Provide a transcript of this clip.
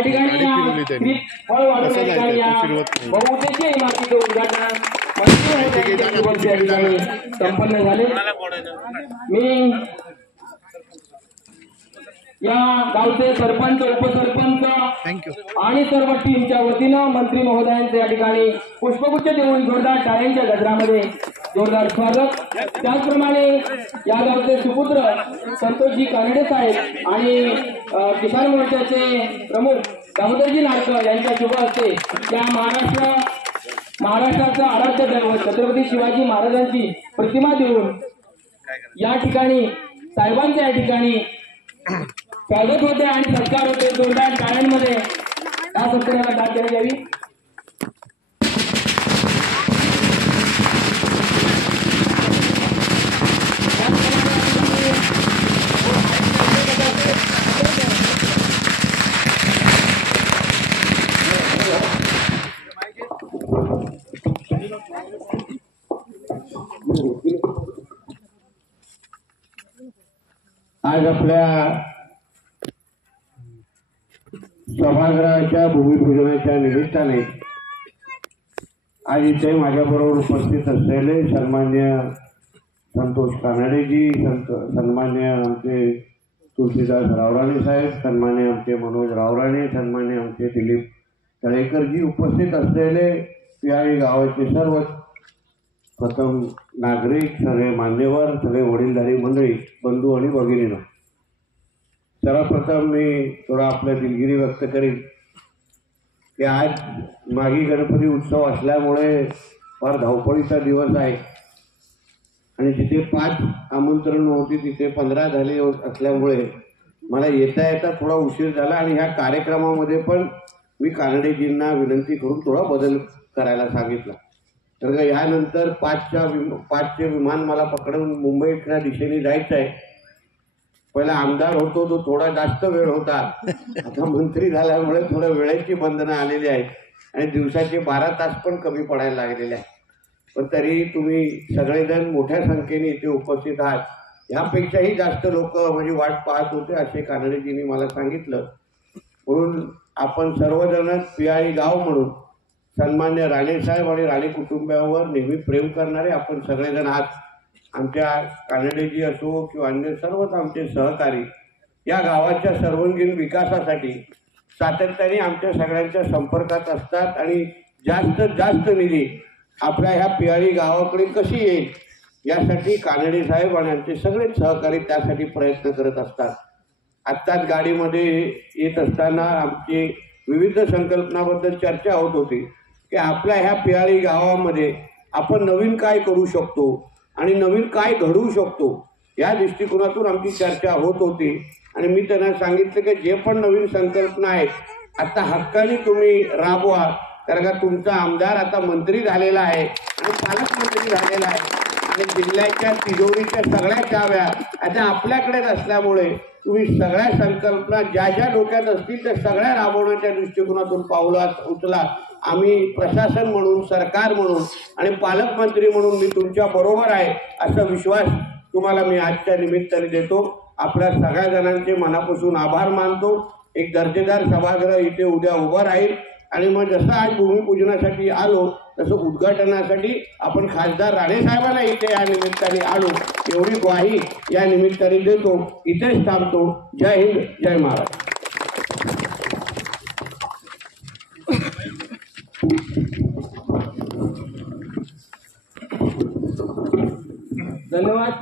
या ठिकाणी फळ वाढून या ठिकाणी या बहुउद्देशीय इमारतीचे उद्घाटन संपन्न झाले। मी या गावचे सरपंच उपसरपंच आणि सर्व टीमच्या वतीनं मंत्री महोदयांचे या ठिकाणी पुष्पगुच्छ देऊन जोरदार टाळ्यांच्या गजरामध्ये जोरदार स्वागत। त्याचप्रमाणे या गावचे सुपुत्र संतोषजी कानडे साहेब आणि किसान मोर्चाचे प्रमुख दामोदरजी नारकर यांच्या शुभ हस्ते त्या महाराष्ट्राचं आराध्य दैवत छत्रपती शिवाजी महाराजांची प्रतिमा देऊन या ठिकाणी साहेबांच्या या ठिकाणी स्वागत होते आणि सत्कार होते। जोरदार टाळ्यांमध्ये या सत्काराला दाद देण्यात यावी। आज आपल्या सभागृहाच्या भूमिपूजनाच्या निमित्ताने आज इथे माझ्याबरोबर उपस्थित असलेले सन्मान्य संतोष कानडेजी, सन्मान्य आमचे तुलसीदास रावराणे साहेब, सन्मान्य आमचे मनोज रावराणे, सन्मान्य आमचे दिलीप तळेकरजी, उपस्थित असलेले या गावाचे सर्व प्रथम नागरिक, सगळे मान्यवर, सगळे वडीलधारी मंडळी, बंधू आणि भगिनींनो, सर्वप्रथम मी थोडा आपल्या दिलगिरी व्यक्त करीन की आज मागी गणपती उत्सव असल्यामुळे फार धावपळीचा दिवस आहे आणि जिथे 5 आमंत्रण होती तिथे 15 झाले असल्यामुळे मला येता थोडा उशीर झाला आणि ह्या कार्यक्रमामध्ये पण मी कानडेजींना विनंती करून थोडा बदल करायला सांगितला। कारण का यानंतर 5चे विमान मला पकडून मुंबईच्या दिशेने जायचं आहे। पहिला आमदार होतो तो थोडा जास्त वेळ होता, आता मंत्री झाल्यामुळे थोडं वेळेची बंधनं आलेली आहेत आणि दिवसाचे 12 तास पण कमी पडायला लागलेले आहेत। पण तरी तुम्ही सगळेजण मोठ्या संख्येने इथे उपस्थित आहात। ह्यापेक्षाही जास्त लोक माझी वाट पाहत होते असे कानडेजींनी मला सांगितलं। म्हणून आपण सर्वजण पियाळी गाव म्हणून सन्मान्य राणेसाहेब आणि राणे कुटुंबावर नेहमी प्रेम करणारे आपण सगळेजण आहात। आमच्या कानडेजी असो किंवा अन्य सर्वच आमचे सहकारी या गावाच्या सर्वांगीण विकासासाठी सातत्याने आमच्या सगळ्यांच्या संपर्कात असतात आणि जास्तीत जास्त निधी आपल्या ह्या पियाळी गावाकडे कशी येईल यासाठी कानडे साहेब आणि आमचे सगळे सहकारी त्यासाठी प्रयत्न करत असतात। आत्ताच गाडीमध्ये येत असताना आमची विविध संकल्पनाबद्दल चर्चा होत होती की आपल्या ह्या पियाळी गावामध्ये आपण नवीन काय करू शकतो आणि नवीन काय घडवू शकतो या दृष्टिकोनातून आमची चर्चा होत होती आणि मी त्यांना सांगितलं की जे पण नवीन संकल्पना आहेत आता हक्काने तुम्ही राबवा, कारण का तुमचा आमदार आता मंत्री झालेला आहे आणि पालकमंत्री झालेला आहे आणि जिल्ह्याच्या तिजोरीच्या सगळ्या चाव्या आता आपल्याकडेच असल्यामुळे तुम्ही सगळ्या संकल्पना ज्या ज्या डोक्यात असतील त्या सगळ्या राबवण्याच्या दृष्टिकोनातून पावलं उचला। आम्ही प्रशासन म्हणून, सरकार म्हणून आणि पालकमंत्री म्हणून मी तुमच्या बरोबर आहे असा विश्वास तुम्हाला मी आजच्या निमित्ताने देतो। आपल्या सगळ्या जणांचे मनापासून आभार मानतो। एक दर्जेदार सभागृह इथे उद्या उभं राहील आणि मग जसं आज भूमिपूजनासाठी आलो तसं उद्घाटनासाठी आपण खासदार राणे साहेबांना इथे या निमित्ताने आलो एवढी ग्वाही या निमित्ताने देतो। इथेच थांबतो। जय हिंद, जय महाराष्ट्र। धन्यवाद।